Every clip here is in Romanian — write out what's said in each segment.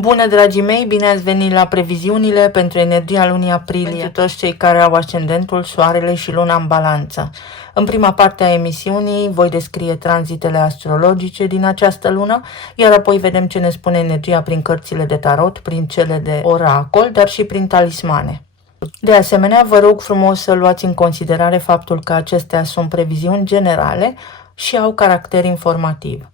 Bună, dragii mei, bine ați venit la previziunile pentru energia lunii aprilie, pentru toți cei care au ascendentul, soarele și luna în balanță. În prima parte a emisiunii voi descrie tranzitele astrologice din această lună, iar apoi vedem ce ne spune energia prin cărțile de tarot, prin cele de oracol, dar și prin talismane. De asemenea, vă rog frumos să luați în considerare faptul că acestea sunt previziuni generale și au caracter informativ.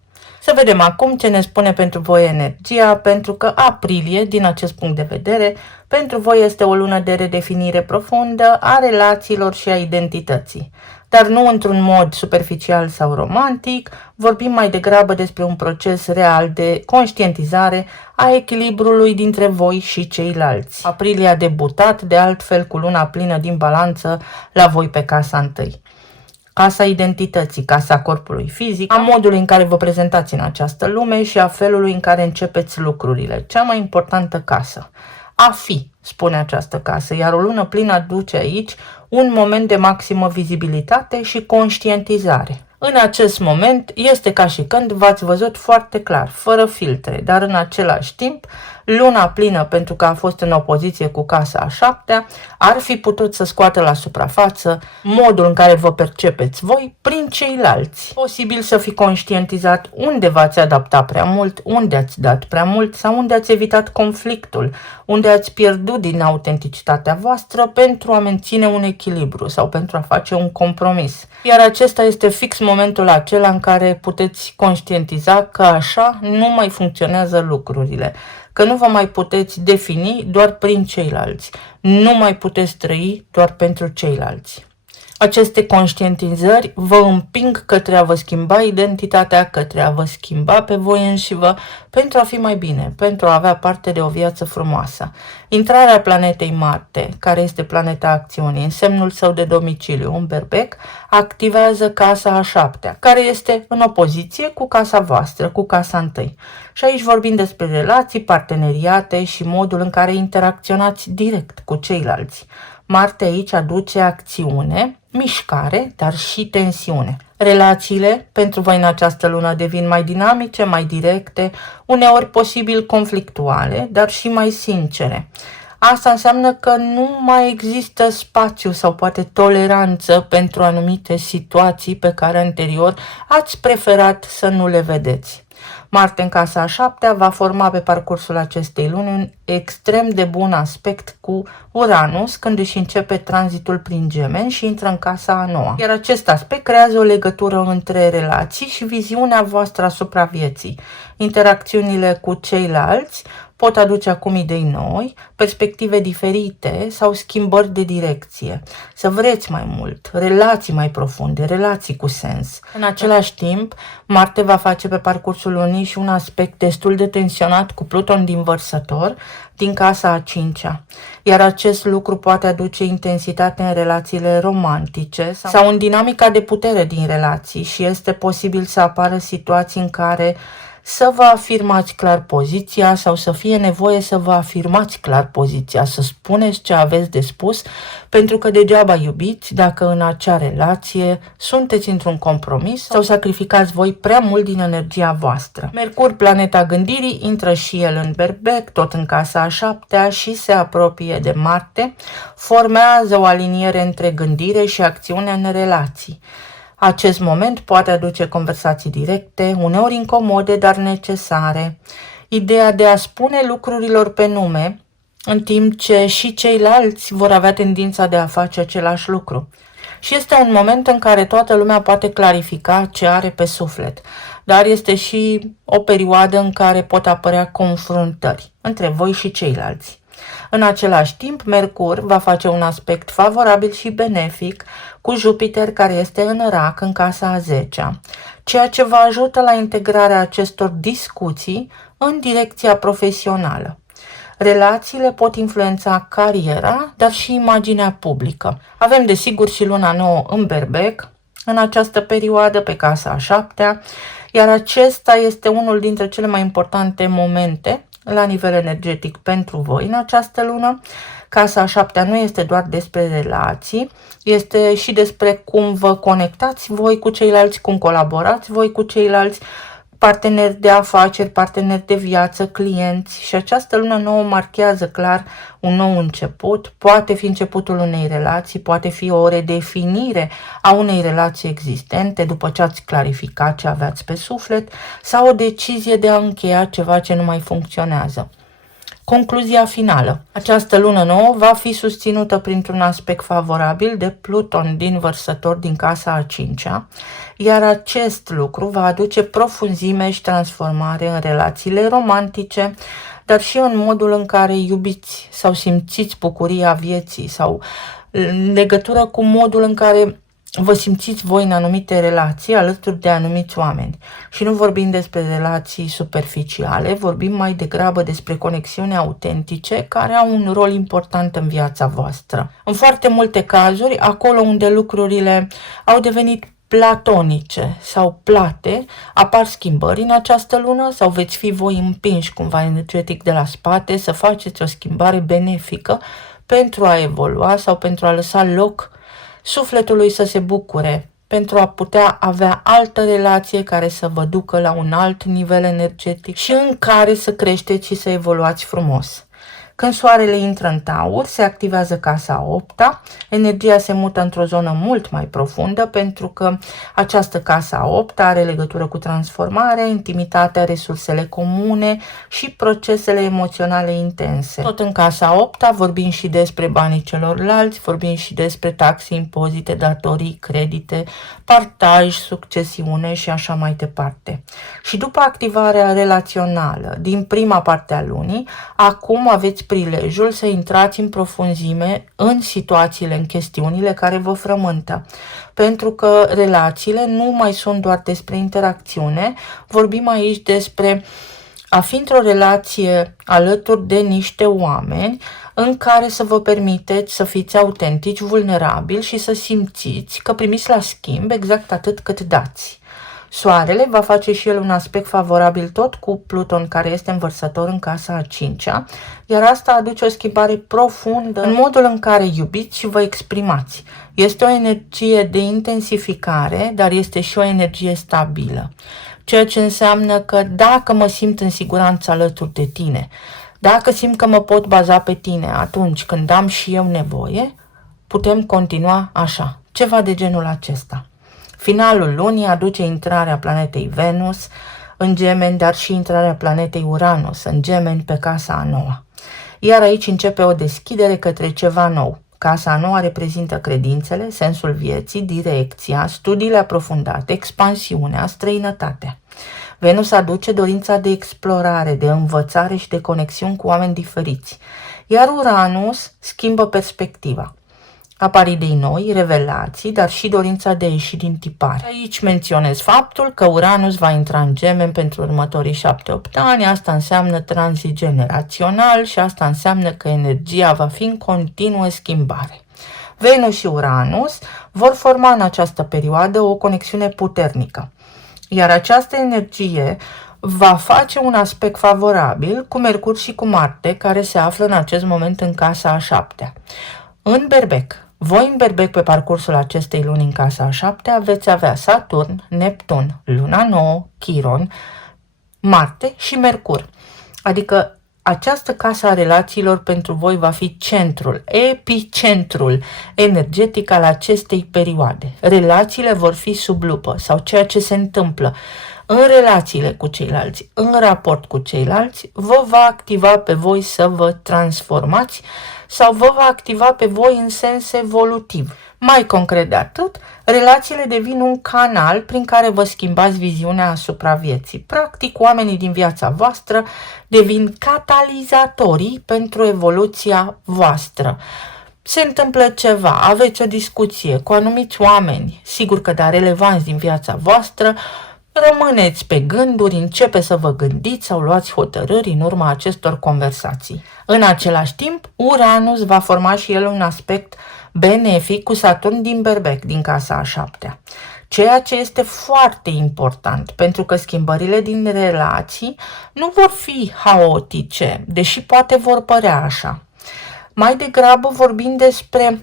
Să vedem acum ce ne spune pentru voi energia, pentru că aprilie, din acest punct de vedere, pentru voi este o lună de redefinire profundă a relațiilor și a identității. Dar nu într-un mod superficial sau romantic, vorbim mai degrabă despre un proces real de conștientizare a echilibrului dintre voi și ceilalți. Aprilie a debutat, de altfel, cu luna plină din balanță la voi pe casa întâi. Casa identității, casa corpului fizic, a modului în care vă prezentați în această lume și a felului în care începeți lucrurile. Cea mai importantă casă. A fi, spune această casă, iar o lună plină aduce aici un moment de maximă vizibilitate și conștientizare. În acest moment este ca și când v-ați văzut foarte clar, fără filtre, dar în același timp, luna plină, pentru că a fost în opoziție cu casa a șaptea, ar fi putut să scoată la suprafață modul în care vă percepeți voi prin ceilalți. Posibil să fi conștientizat unde v-ați adaptat prea mult, unde ați dat prea mult sau unde ați evitat conflictul, unde ați pierdut din autenticitatea voastră pentru a menține un echilibru sau pentru a face un compromis. Iar acesta este fix momentul acela în care puteți conștientiza că așa nu mai funcționează lucrurile, că nu vă mai puteți defini doar prin ceilalți, nu mai puteți trăi doar pentru ceilalți. Aceste conștientizări vă împing către a vă schimba identitatea, către a vă schimba pe voi înșivă pentru a fi mai bine, pentru a avea parte de o viață frumoasă. Intrarea planetei Marte, care este planeta acțiunii, în semnul său de domiciliu, în Berbec, activează casa a șaptea, care este în opoziție cu casa voastră, cu casa întâi. Și aici vorbim despre relații, parteneriate și modul în care interacționați direct cu ceilalți. Marte aici aduce acțiune, mișcare, dar și tensiune. Relațiile pentru voi în această lună devin mai dinamice, mai directe, uneori posibil conflictuale, dar și mai sincere. Asta înseamnă că nu mai există spațiu sau poate toleranță pentru anumite situații pe care anterior ați preferat să nu le vedeți. Marte în casa a șaptea va forma pe parcursul acestei luni un extrem de bun aspect cu Uranus când își începe tranzitul prin Gemeni și intră în casa a noua. Iar acest aspect creează o legătură între relații și viziunea voastră asupra vieții. Interacțiunile cu ceilalți pot aduce acum idei noi, perspective diferite sau schimbări de direcție. Să vreți mai mult, relații mai profunde, relații cu sens. În același timp, Marte va face pe parcursul lunii și un aspect destul de tensionat cu Pluton din Vărsător, din casa a cincea. Iar acest lucru poate aduce intensitate în relațiile romantice sau în dinamica de putere din relații și este posibil să apară situații în care să vă afirmați clar poziția sau să fie nevoie să vă afirmați clar poziția, să spuneți ce aveți de spus, pentru că degeaba iubiți dacă în acea relație sunteți într-un compromis sau sacrificați voi prea mult din energia voastră. Mercur, planeta gândirii, intră și el în Berbec, tot în casa a șaptea și se apropie de Marte, formează o aliniere între gândire și acțiune în relații. Acest moment poate aduce conversații directe, uneori incomode, dar necesare. Ideea de a spune lucrurilor pe nume, în timp ce și ceilalți vor avea tendința de a face același lucru. Și este un moment în care toată lumea poate clarifica ce are pe suflet, dar este și o perioadă în care pot apărea confruntări între voi și ceilalți. În același timp, Mercur va face un aspect favorabil și benefic cu Jupiter, care este în Rac, în casa a 10-a, ceea ce vă ajută la integrarea acestor discuții în direcția profesională. Relațiile pot influența cariera, dar și imaginea publică. Avem desigur și luna nouă în Berbec, în această perioadă, pe casa a șaptea, iar acesta este unul dintre cele mai importante momente la nivel energetic pentru voi în această lună. Casa a șaptea nu este doar despre relații, este și despre cum vă conectați voi cu ceilalți, cum colaborați voi cu ceilalți, parteneri de afaceri, parteneri de viață, clienți, și această lună nouă marchează clar un nou început. Poate fi începutul unei relații, poate fi o redefinire a unei relații existente după ce ați clarificat ce aveați pe suflet, sau o decizie de a încheia ceva ce nu mai funcționează. Concluzia finală. Această lună nouă va fi susținută printr-un aspect favorabil de Pluton din Vărsător din casa a 5-a, iar acest lucru va aduce profunzime și transformare în relațiile romantice, dar și în modul în care iubiți sau simțiți bucuria vieții, sau în legătură cu modul în care vă simțiți voi în anumite relații alături de anumiți oameni. Și nu vorbim despre relații superficiale, vorbim mai degrabă despre conexiuni autentice care au un rol important în viața voastră. În foarte multe cazuri, acolo unde lucrurile au devenit platonice sau plate, apar schimbări în această lună sau veți fi voi împinși cumva energetic de la spate să faceți o schimbare benefică pentru a evolua sau pentru a lăsa loc sufletului să se bucure, pentru a putea avea altă relație care să vă ducă la un alt nivel energetic și în care să creșteți și să evoluați frumos. Când soarele intră în Taur, se activează casa 8-a, energia se mută într-o zonă mult mai profundă, pentru că această casa 8 are legătură cu transformarea, intimitatea, resursele comune și procesele emoționale intense. Tot în casa 8-a vorbim și despre banii celorlalți, vorbim și despre taxe, impozite, datorii, credite, partaj, succesiune și așa mai departe. Și după activarea relațională din prima parte a lunii, acum aveți prilejul să intrați în profunzime în situațiile, în chestiunile care vă frământă. Pentru că relațiile nu mai sunt doar despre interacțiune, vorbim aici despre a fi într-o relație alături de niște oameni în care să vă permiteți să fiți autentici, vulnerabili și să simțiți că primiți la schimb exact atât cât dați. Soarele va face și el un aspect favorabil tot cu Pluton, care este în Vărsător în casa a 5-a, iar asta aduce o schimbare profundă în modul în care iubiți și vă exprimați. Este o energie de intensificare, dar este și o energie stabilă, ceea ce înseamnă că dacă mă simt în siguranță alături de tine, dacă simt că mă pot baza pe tine atunci când am și eu nevoie, putem continua așa, ceva de genul acesta. Finalul lunii aduce intrarea planetei Venus în Gemeni, dar și intrarea planetei Uranus în Gemeni pe casa a 9-a. Iar aici începe o deschidere către ceva nou. Casa a 9-a reprezintă credințele, sensul vieții, direcția, studiile aprofundate, expansiunea, străinătatea. Venus aduce dorința de explorare, de învățare și de conexiuni cu oameni diferiți. Iar Uranus schimbă perspectiva. Apar idei noi, revelații, dar și dorința de a ieși din tipare. Aici menționez faptul că Uranus va intra în Gemeni pentru următorii 7-8 ani, asta înseamnă tranzit generațional și asta înseamnă că energia va fi în continuă schimbare. Venus și Uranus vor forma în această perioadă o conexiune puternică, iar această energie va face un aspect favorabil cu Mercur și cu Marte, care se află în acest moment în casa a 7-a. În Berbec. Voi în Berbec, pe parcursul acestei luni în casa a 7-a, veți avea Saturn, Neptun, Luna Nouă, Chiron, Marte și Mercur. Adică această casă a relațiilor pentru voi va fi centrul, epicentrul energetic al acestei perioade. Relațiile vor fi sub lupă sau ceea ce se întâmplă în relațiile cu ceilalți, în raport cu ceilalți, vă va activa pe voi să vă transformați sau vă va activa pe voi în sens evolutiv. Mai concret de atât, relațiile devin un canal prin care vă schimbați viziunea asupra vieții. Practic, oamenii din viața voastră devin catalizatorii pentru evoluția voastră. Se întâmplă ceva, aveți o discuție cu anumiți oameni, sigur că da, relevanți din viața voastră, rămâneți pe gânduri, începe să vă gândiți sau luați hotărâri în urma acestor conversații. În același timp, Uranus va forma și el un aspect benefic cu Saturn din Berbec, din casa a 7-a. Ceea ce este foarte important, pentru că schimbările din relații nu vor fi haotice, deși poate vor părea așa. Mai degrabă vorbim despre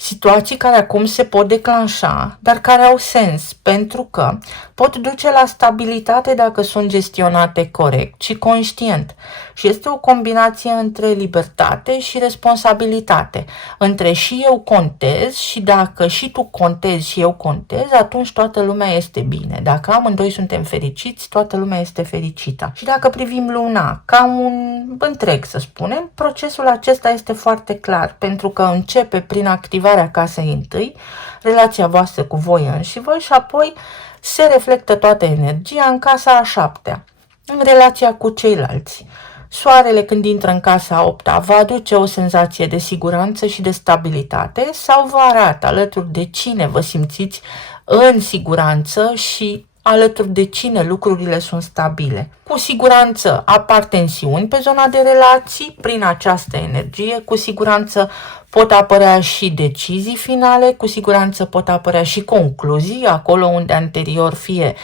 situații care acum se pot declanșa, dar care au sens, pentru că pot duce la stabilitate dacă sunt gestionate corect și conștient. Și este o combinație între libertate și responsabilitate, între și eu contez și dacă și tu contezi și eu contez, atunci toată lumea este bine. Dacă amândoi suntem fericiți, toată lumea este fericită. Și dacă privim luna ca un întreg, să spunem, procesul acesta este foarte clar, pentru că începe prin activarea casei întâi, relația voastră cu voi înși vă și apoi se reflectă toată energia în casa a 7-a, în relația cu ceilalți. Soarele, când intră în casa a 8-a, vă aduce o senzație de siguranță și de stabilitate sau vă arată alături de cine vă simțiți în siguranță și alături de cine lucrurile sunt stabile. Cu siguranță apar tensiuni pe zona de relații prin această energie, cu siguranță pot apărea și decizii finale, cu siguranță pot apărea și concluzii, acolo unde anterior fie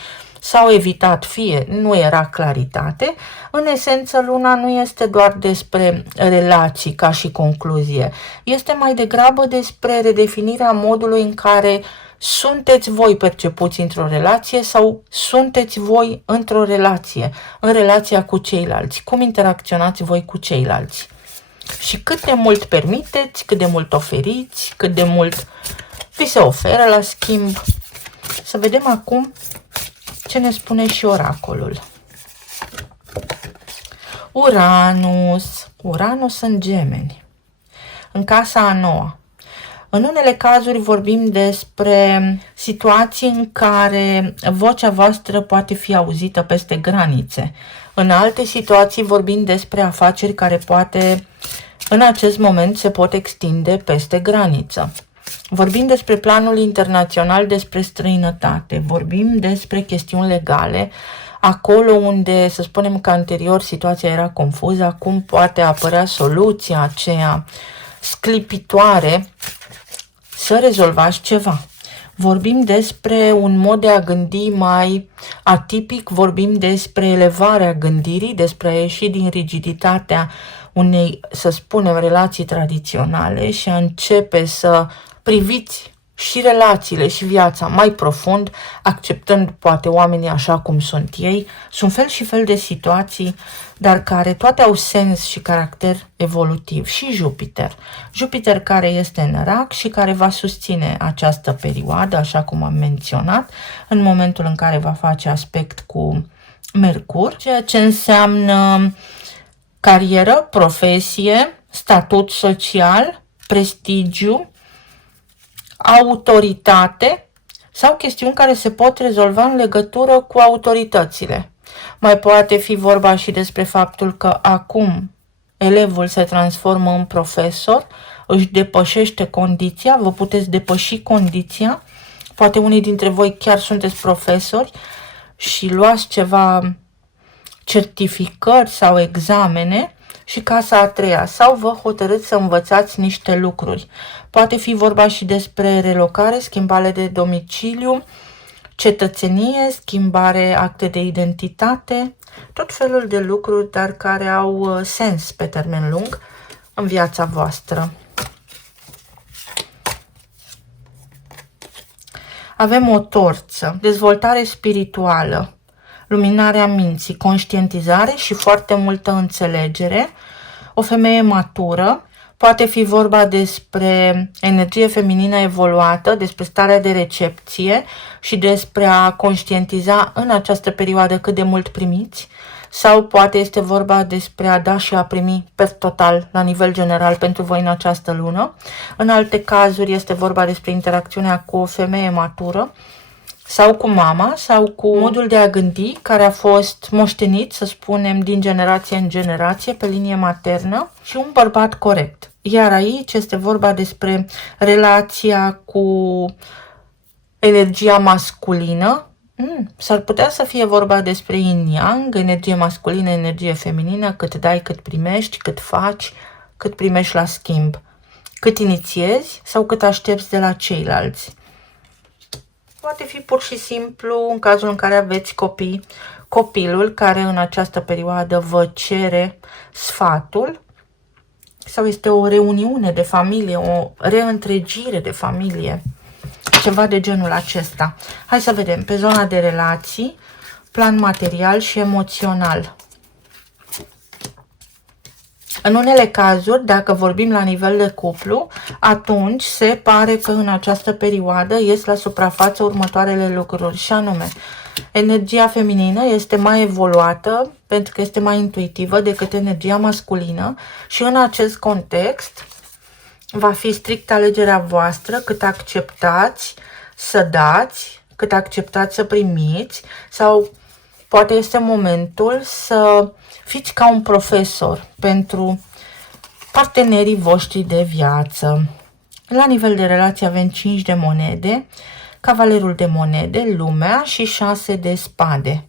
s-au evitat, fie nu era claritate. În esență, luna nu este doar despre relații ca și concluzie, este mai degrabă despre redefinirea modului în care sunteți voi percepuți într-o relație sau sunteți voi într-o relație, în relația cu ceilalți, cum interacționați voi cu ceilalți. Și cât de mult permiteți, cât de mult oferiți, cât de mult vi se oferă la schimb. Să vedem acum ce ne spune și oracolul. Uranus în Gemeni, în casa a 9-a. În unele cazuri vorbim despre situații în care vocea voastră poate fi auzită peste granițe. În alte situații vorbim despre afaceri care poate în acest moment se pot extinde peste graniță. Vorbim despre planul internațional, despre străinătate, vorbim despre chestiuni legale, acolo unde, să spunem că anterior situația era confuză, acum poate apărea soluția aceea sclipitoare să rezolvați ceva. Vorbim despre un mod de a gândi mai atipic, vorbim despre elevarea gândirii, despre a ieși din rigiditatea unei, să spunem, relații tradiționale și a începe să priviți și relațiile și viața mai profund, acceptând poate oamenii așa cum sunt ei. Sunt fel și fel de situații, dar care toate au sens și caracter evolutiv. Și Jupiter care este în Rac și care va susține această perioadă, așa cum am menționat, în momentul în care va face aspect cu Mercur, ceea ce înseamnă carieră, profesie, statut social, prestigiu, autoritate sau chestiuni care se pot rezolva în legătură cu autoritățile. Mai poate fi vorba și despre faptul că acum elevul se transformă în profesor, își depășește condiția, vă puteți depăși condiția, poate unii dintre voi chiar sunteți profesori și luați ceva certificări sau examene și casa a 3-a sau vă hotărâți să învățați niște lucruri. Poate fi vorba și despre relocare, schimbare de domiciliu, cetățenie, schimbare, acte de identitate, tot felul de lucruri, dar care au sens pe termen lung în viața voastră. Avem o torță, dezvoltare spirituală, luminarea minții, conștientizare și foarte multă înțelegere, o femeie matură, poate fi vorba despre energie feminină evoluată, despre starea de recepție și despre a conștientiza în această perioadă cât de mult primiți, sau poate este vorba despre a da și a primi per total, la nivel general, pentru voi în această lună. În alte cazuri este vorba despre interacțiunea cu o femeie matură, sau cu mama, sau cu modul de a gândi care a fost moștenit, să spunem, din generație în generație, pe linie maternă, și un bărbat corect. Iar aici este vorba despre relația cu energia masculină. S-ar putea să fie vorba despre yin-yang, energie masculină, energie feminină, cât dai, cât primești, cât faci, cât primești la schimb, cât inițiezi sau cât aștepți de la ceilalți. Poate fi pur și simplu, în cazul în care aveți copii, copilul care în această perioadă vă cere sfatul sau este o reuniune de familie, o reîntregire de familie, ceva de genul acesta. Hai să vedem pe zona de relații, plan material și emoțional. În unele cazuri, dacă vorbim la nivel de cuplu, atunci se pare că în această perioadă ies la suprafață următoarele lucruri, și anume, energia feminină este mai evoluată pentru că este mai intuitivă decât energia masculină și în acest context va fi strict alegerea voastră cât acceptați să dați, cât acceptați să primiți, sau poate este momentul să fiți ca un profesor pentru partenerii voștri de viață. La nivel de relație avem 5 de monede, cavalerul de monede, lumea și 6 de spade.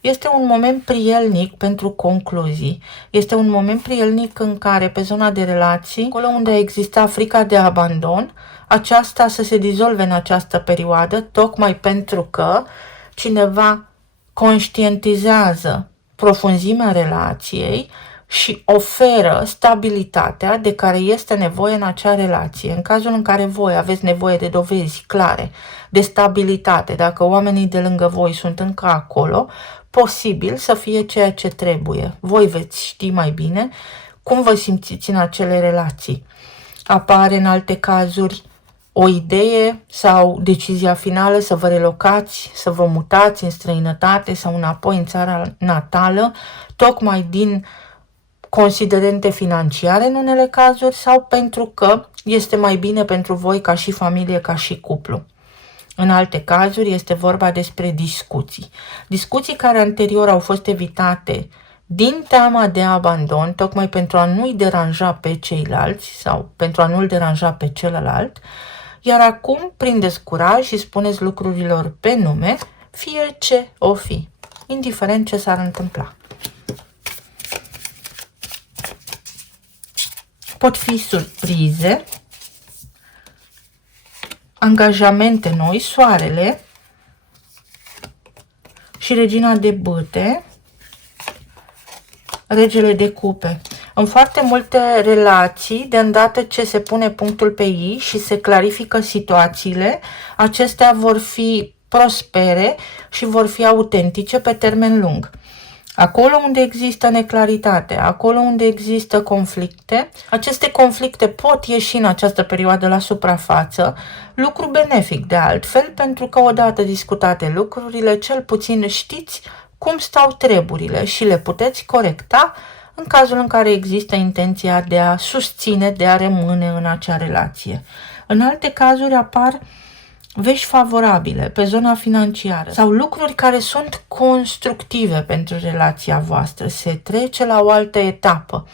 Este un moment prielnic pentru concluzii. Este un moment prielnic în care pe zona de relații, acolo unde exista frica de abandon, aceasta să se dizolve în această perioadă, tocmai pentru că cineva conștientizează profunzimea relației și oferă stabilitatea de care este nevoie în acea relație. În cazul în care voi aveți nevoie de dovezi clare, de stabilitate, dacă oamenii de lângă voi sunt încă acolo, posibil să fie ceea ce trebuie. Voi veți ști mai bine cum vă simțiți în acele relații. Apare în alte cazuri o idee sau decizia finală să vă relocați, să vă mutați în străinătate sau înapoi în țara natală, tocmai din considerente financiare în unele cazuri sau pentru că este mai bine pentru voi ca și familie, ca și cuplu. În alte cazuri este vorba despre discuții. Discuții care anterior au fost evitate din teama de abandon, tocmai pentru a nu-i deranja pe ceilalți sau pentru a nu-l deranja pe celălalt, iar acum prindeți curaj și spuneți lucrurilor pe nume, fie ce o fi, indiferent ce s-ar întâmpla. Pot fi surprize, angajamente noi, soarele și regina de bâte, regele de cupe. În foarte multe relații, de îndată ce se pune punctul pe i și se clarifică situațiile, acestea vor fi prospere și vor fi autentice pe termen lung. Acolo unde există neclaritate, acolo unde există conflicte, aceste conflicte pot ieși în această perioadă la suprafață, lucru benefic de altfel, pentru că odată discutate lucrurile, cel puțin știți cum stau treburile și le puteți corecta în cazul în care există intenția de a susține, de a rămâne în acea relație. În alte cazuri apar vești favorabile pe zona financiară sau lucruri care sunt constructive pentru relația voastră. Se trece la o altă etapă.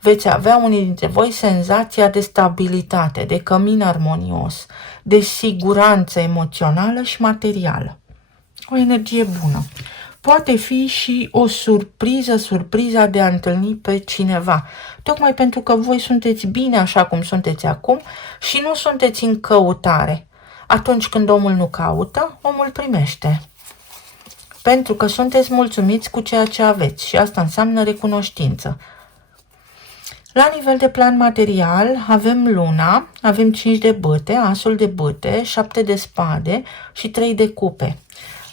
Veți avea unii dintre voi senzația de stabilitate, de cămin armonios, de siguranță emoțională și materială. O energie bună. Poate fi și o surpriza de a întâlni pe cineva, tocmai pentru că voi sunteți bine așa cum sunteți acum și nu sunteți în căutare. Atunci când omul nu caută, omul primește. Pentru că sunteți mulțumiți cu ceea ce aveți și asta înseamnă recunoștință. La nivel de plan material avem luna, avem 5 de bâte, asul de bâte, 7 de spade și 3 de cupe.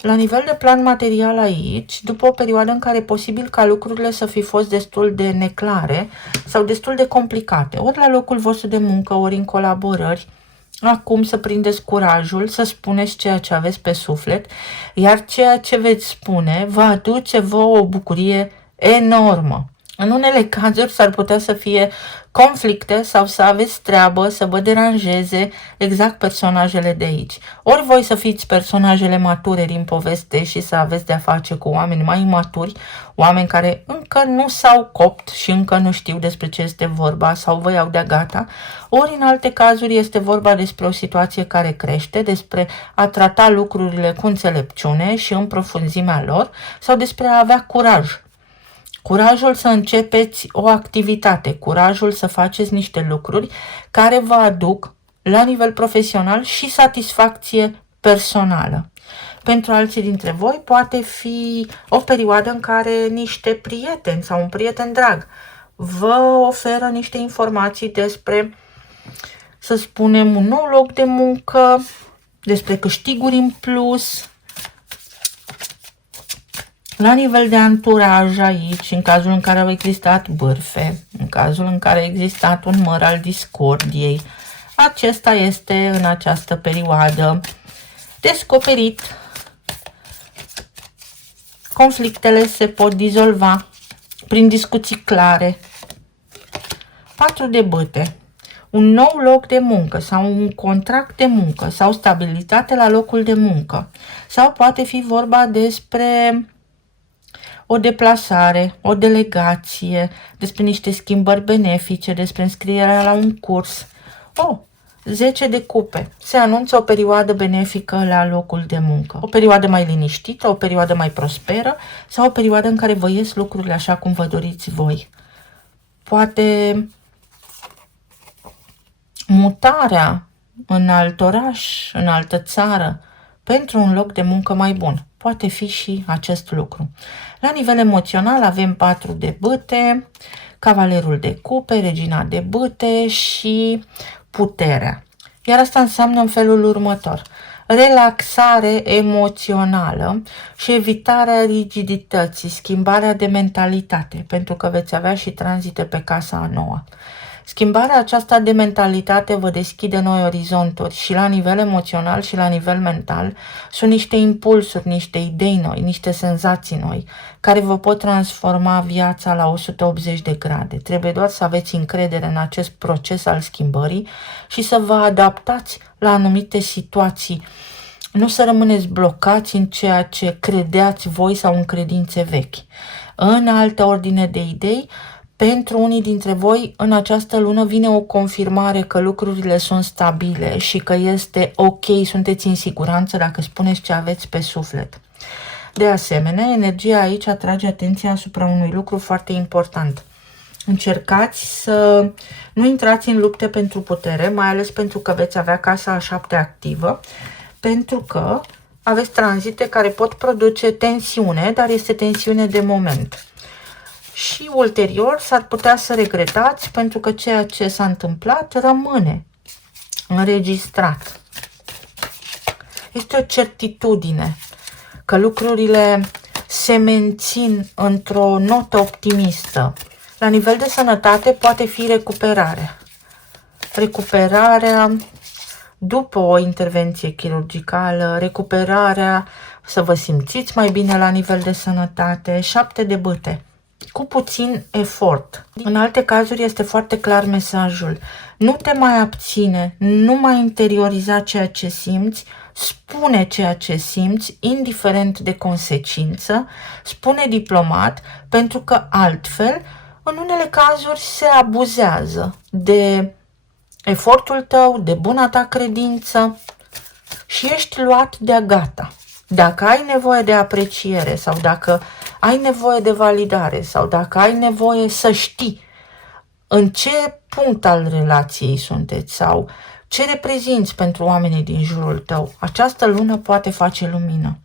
La nivel de plan material aici, după o perioadă în care e posibil ca lucrurile să fi fost destul de neclare sau destul de complicate, ori la locul vostru de muncă, ori în colaborări, acum să prindeți curajul să spuneți ceea ce aveți pe suflet, iar ceea ce veți spune va aduce vouă o bucurie enormă. În unele cazuri s-ar putea să fie conflicte sau să aveți treabă să vă deranjeze exact personajele de aici. Ori voi să fiți personajele mature din poveste și să aveți de-a face cu oameni mai maturi, oameni care încă nu s-au copt și încă nu știu despre ce este vorba sau vă iau de-a gata, ori în alte cazuri este vorba despre o situație care crește, despre a trata lucrurile cu înțelepciune și în profunzimea lor sau despre a avea curaj. Curajul să începeți o activitate, curajul să faceți niște lucruri care vă aduc la nivel profesional și satisfacție personală. Pentru alții dintre voi poate fi o perioadă în care niște prieteni sau un prieten drag vă oferă niște informații despre, să spunem, un nou loc de muncă, despre câștiguri în plus. La nivel de anturaj aici, în cazul în care au existat bârfe, în cazul în care a existat un măr al discordiei, acesta este în această perioadă descoperit. Conflictele se pot dizolva prin discuții clare. 4 de bâte. Un nou loc de muncă sau un contract de muncă sau stabilitate la locul de muncă. Sau poate fi vorba despre o deplasare, o delegație, despre niște schimbări benefice, despre înscrierea la un curs. 10 de cupe. Se anunță o perioadă benefică la locul de muncă. O perioadă mai liniștită, o perioadă mai prosperă sau o perioadă în care vă ies lucrurile așa cum vă doriți voi. Poate mutarea în alt oraș, în altă țară, pentru un loc de muncă mai bun. Poate fi și acest lucru. La nivel emoțional avem 4 de bâte, cavalerul de cupe, regina de bâte și puterea. Iar asta înseamnă în felul următor: relaxare emoțională și evitarea rigidității, schimbarea de mentalitate, pentru că veți avea și tranzite pe casa a noua. Schimbarea aceasta de mentalitate vă deschide noi orizonturi și la nivel emoțional și la nivel mental sunt niște impulsuri, niște idei noi, niște senzații noi care vă pot transforma viața la 180 de grade. Trebuie doar să aveți încredere în acest proces al schimbării și să vă adaptați la anumite situații. Nu să rămâneți blocați în ceea ce credeați voi sau în credințe vechi. În altă ordine de idei, pentru unii dintre voi, în această lună vine o confirmare că lucrurile sunt stabile și că este ok, sunteți în siguranță dacă spuneți ce aveți pe suflet. De asemenea, energia aici atrage atenția asupra unui lucru foarte important. Încercați să nu intrați în lupte pentru putere, mai ales pentru că veți avea casa a 7 activă, pentru că aveți tranzite care pot produce tensiune, dar este tensiune de moment. Și ulterior s-ar putea să regretați pentru că ceea ce s-a întâmplat rămâne înregistrat. Este o certitudine că lucrurile se mențin într-o notă optimistă. La nivel de sănătate poate fi recuperarea. Recuperarea după o intervenție chirurgicală, recuperarea să vă simțiți mai bine la nivel de sănătate. 7 de bâte. Cu puțin efort. În alte cazuri este foarte clar mesajul. Nu te mai abține, nu mai interioriza ceea ce simți, spune ceea ce simți, indiferent de consecință, spune diplomat, pentru că altfel, în unele cazuri, se abuzează de efortul tău, de buna ta credință și ești luat de-a gata. Dacă ai nevoie de apreciere sau dacă ai nevoie de validare sau dacă ai nevoie să știi în ce punct al relației sunteți sau ce reprezinți pentru oamenii din jurul tău, această lună poate face lumină.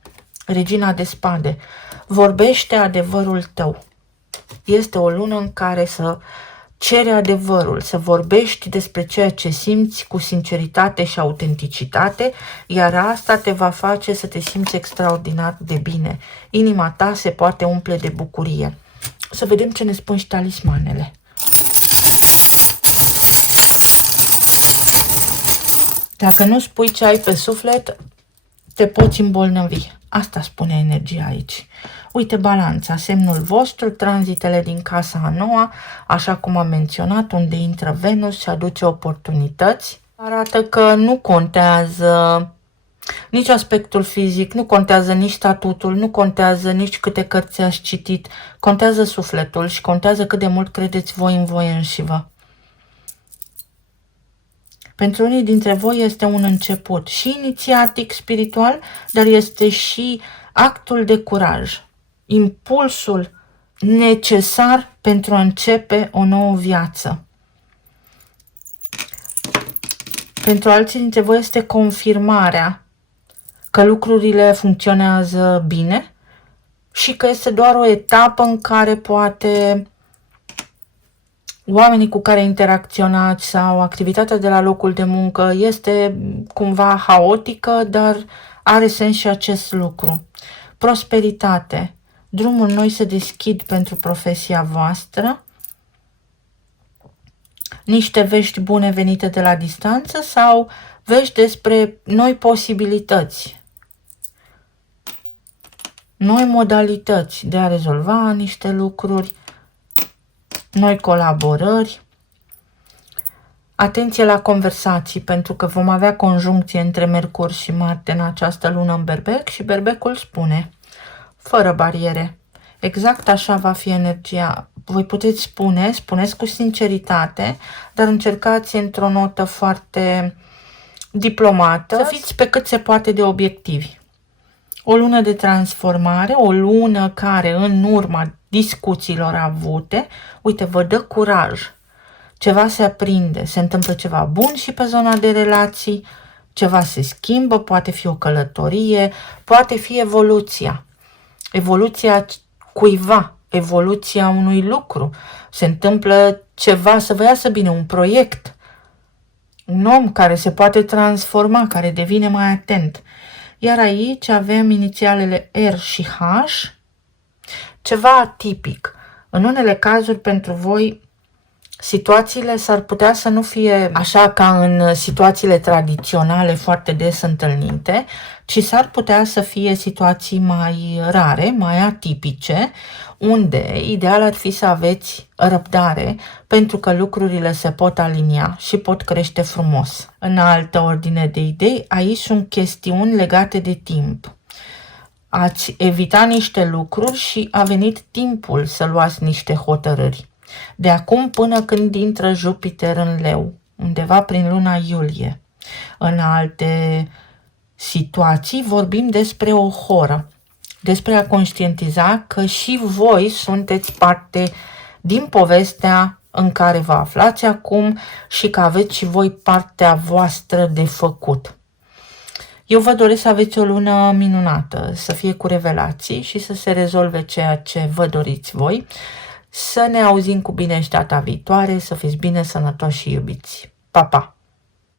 Regina de spade, vorbește adevărul tău. Este o lună în care să cere adevărul, să vorbești despre ceea ce simți cu sinceritate și autenticitate, iar asta te va face să te simți extraordinar de bine. Inima ta se poate umple de bucurie. Să vedem ce ne spun și talismanele. Dacă nu spui ce ai pe suflet, te poți îmbolnăvi. Asta spune energia aici. Uite balanța, semnul vostru, tranzitele din casa a noua, așa cum am menționat, unde intră Venus și aduce oportunități. Arată că nu contează nici aspectul fizic, nu contează nici statutul, nu contează nici câte cărți ați citit, contează sufletul și contează cât de mult credeți voi în voi înșivă. Pentru unii dintre voi este un început și inițiatic spiritual, dar este și actul de curaj, impulsul necesar pentru a începe o nouă viață. Pentru alții dintre voi este confirmarea că lucrurile funcționează bine și că este doar o etapă în care poate oamenii cu care interacționați sau activitatea de la locul de muncă este cumva haotică, dar are sens și acest lucru. Prosperitate. Drumul noi se deschid pentru profesia voastră. Niște vești bune venite de la distanță sau vești despre noi posibilități, noi modalități de a rezolva niște lucruri, noi colaborări. Atenție la conversații, pentru că vom avea conjuncție între Mercur și Marte în această lună în Berbec și Berbecul spune, fără bariere. Exact așa va fi energia. Voi puteți spune, spuneți cu sinceritate, dar încercați într-o notă foarte diplomată să fiți pe cât se poate de obiectivi. O lună de transformare, o lună care în urma discuțiilor avute, uite, vă dă curaj. Ceva se aprinde, se întâmplă ceva bun și pe zona de relații, ceva se schimbă, poate fi o călătorie, poate fi evoluția. Evoluția cuiva, evoluția unui lucru. Se întâmplă ceva să vă iasă bine, un proiect. Un om care se poate transforma, care devine mai atent. Iar aici avem inițialele R și H, ceva atipic. În unele cazuri pentru voi situațiile s-ar putea să nu fie așa ca în situațiile tradiționale foarte des întâlnite, ci s-ar putea să fie situații mai rare, mai atipice, unde ideal ar fi să aveți răbdare, pentru că lucrurile se pot alinia și pot crește frumos. În altă ordine de idei, aici sunt chestiuni legate de timp. Ați evita niște lucruri și a venit timpul să luați niște hotărâri. De acum până când intră Jupiter în Leu, undeva prin luna iulie. În alte situații vorbim despre o horă, despre a conștientiza că și voi sunteți parte din povestea în care vă aflați acum și că aveți și voi partea voastră de făcut. Eu vă doresc să aveți o lună minunată, să fie cu revelații și să se rezolve ceea ce vă doriți voi. Să ne auzim cu bine și data viitoare, să fiți bine, sănătoși și iubiți. Pa, pa!